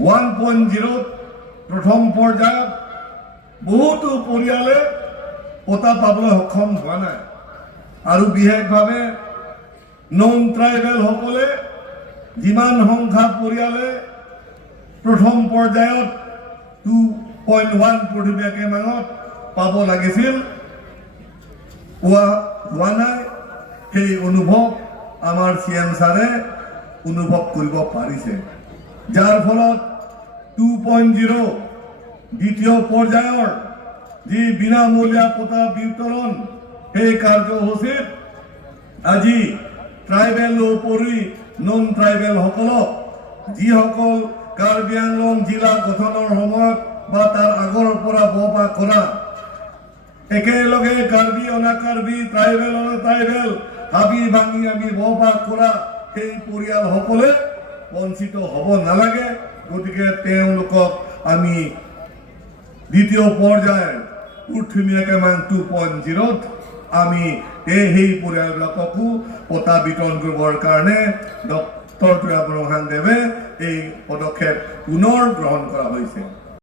1.0 প্ৰথম পৰ্যায়ত বহুতো পৰিয়ালে পতা পাবলৈ সক্ষম হোৱা নাই আৰু বিশেষভাৱে নন ট্ৰাইবেল সকলে যিমান সংখ্যা পৰিয়ালে প্ৰথম পৰ্যায়ত 2.1 প্ৰতিবেকে মানত পাব লাগিছিল হোৱা নাই সেই অনুভৱ আমাৰ CM ছাৰে অনুভৱ কৰিব পাৰিছে যাৰ ফলত 2.0 দ্বিতীয় পৰ্যায়ৰ যি বিনামূলীয়া পতা বিতৰণ সেই কাৰ্যসূচীত আজি ট্ৰাইবেল উপৰি নন ট্ৰাইবেল সকলক যিসকল কাৰ্বি আংলং জিলা গঠনৰ সময়ত বা তাৰ আগৰ পৰা বসবাস কৰা একেলগে কাৰ্বি অনা কাৰ্বি ট্ৰাইবেল অনা ট্ৰাইবেল হাবি ভাঙি আমি বসবাস কৰা সেই পৰিয়ালসকলে বঞ্চিত হ'ব নালাগে গতিকে তেওঁলোকক আমি দ্বিতীয় পৰ্যায়ৰ উঠনীয়াকৈ 2.0 আমি সেই পৰিয়ালবিলাককো পতা বিতৰণ কৰিবৰ কাৰণে ডক্টৰ তুয়া বৰগোহাঞিদেৱে এই পদক্ষেপ পুনৰ গ্ৰহণ কৰা হৈছে।